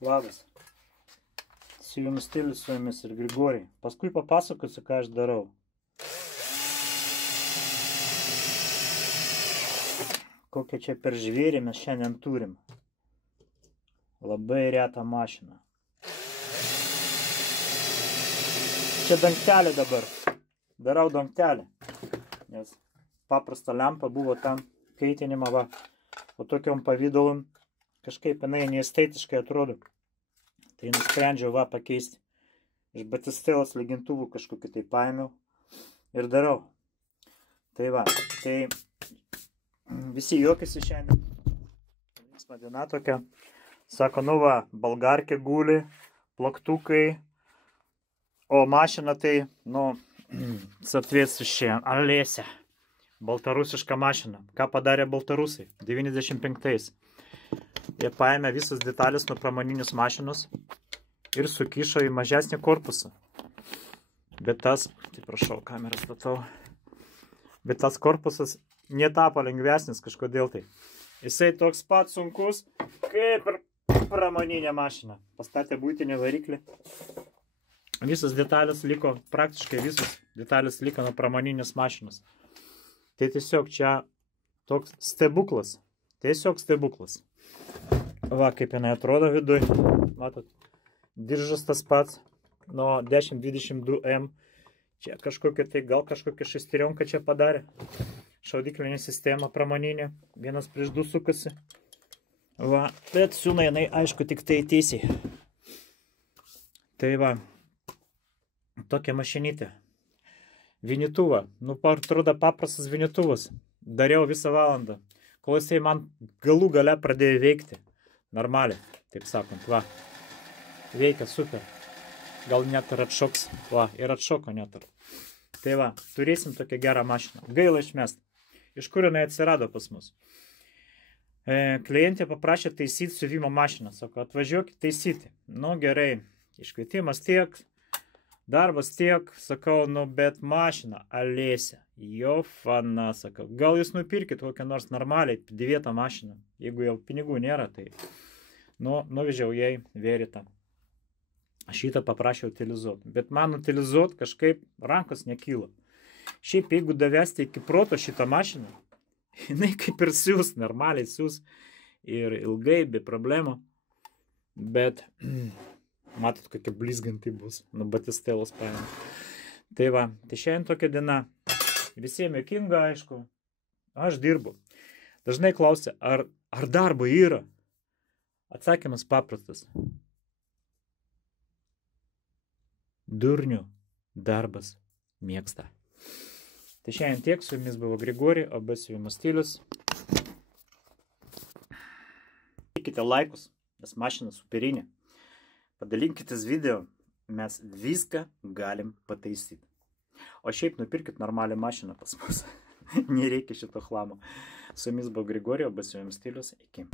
Labas. Su jumis Stilius, su jumis ir Grigorij. Paskui papasakosiu, ką aš darau. Kokią čia per žvėrį mes šiandien turim. Labai retą mašiną. Čia dangtelė dabar. Darau dangtelę. Nes paprasta lempa buvo tam kaitinimą, va. O tokiom pavydalom kažkaip jinai neestetiškai atrodo. Tai nusprendžiau va pakeisti. Iš Batistelos lygintuvų kažkokį tai paėmiau ir darau. Tai va, tai visi juokiasi šiandien. Linksma diena tokia. Sako, nu va, bolgarkė guli, plaktukai, o mašina tai, nu, соответствующая Олеся. Baltarusiška mašina. Ką padarė baltarusai? 95-ais. Jie paėmė visas detalės nuo pramoninius mašinus ir sukišo į mažesnį korpusą. Bet tas, tai prašau, kamerą statau. Bet tas korpusas netapo lengvesnis kažkodėl tai. Jisai toks pat sunkus, kaip ir pramoninė mašina. Pastatė buitinį variklį. Visas detalės liko, praktiškai visas detalės liko nuo pramoninės mašinos. Tai tiesiog čia toks stebuklas. Tiesiog stebuklas. Va, kaip jinai atrodo viduj. Matot, diržas tas pats. Nuo 1022M. Čia kažkokia tai, gal kažkokia šesterionka čia padarė. Šaudiklinė sistema pramoninė. 1:2 sukasi. Va, bet siūna jinai, aišku, tik tai teisiai. Tai va, tokia mašinytė. Vinituvą. Nu, atrodo paprastas vinituvas. Dariau visą valandą. Kol jisai man galų gale pradėjo veikti. Normaliai, taip sakant. Va. Veikia super. Gal net ir atšoks. Va, ir atšoko net ir. Tai va, turėsim tokią gerą mašiną. Gaila išmest. Iš kur jinai atsirado pas mus? Klientė paprašė taisyti siuvimo mašiną. Sako, atvažiuokit taisyti. Nu, gerai. Iškvietimas tiek. Darbas tiek, sakau, nu, bet mašina, Olesė, jo fana, sakau, gal jūs nupirkit kokią nors normaliai, dvietą mašiną, jeigu jau pinigų nėra, tai, nu, nuvežiau jai Veritą. Šitą paprašiau utilizuoti, bet man utilizuoti kažkaip rankos nekyla. Šiaip, jeigu davesti iki proto šitą mašiną, jinai kaip ir siūs, normaliai siūs, ir ilgai, be problemų, bet... Matot, kokia blizgantai bus. Nu, Batistelos paėmė. Tai va, tai šiandien tokia diena. Visiems juokinga, aišku. Aš dirbu. Dažnai klausia, ar darbo yra? Atsakymas paprastas. Durnių darbas mėgsta. Tai šiandien tiek. Su jumis buvo Grigorij, o be su jumis Stilius. Klikite laikus, nes mašina superinė. Padalinkitės video, mes viską galim pataisyti. O šiaip nupirkit normalią mašiną pas mus. Nereikia šito chlamo. Su jumis buvo Grigorij, o be su jumis Stilius. Iki.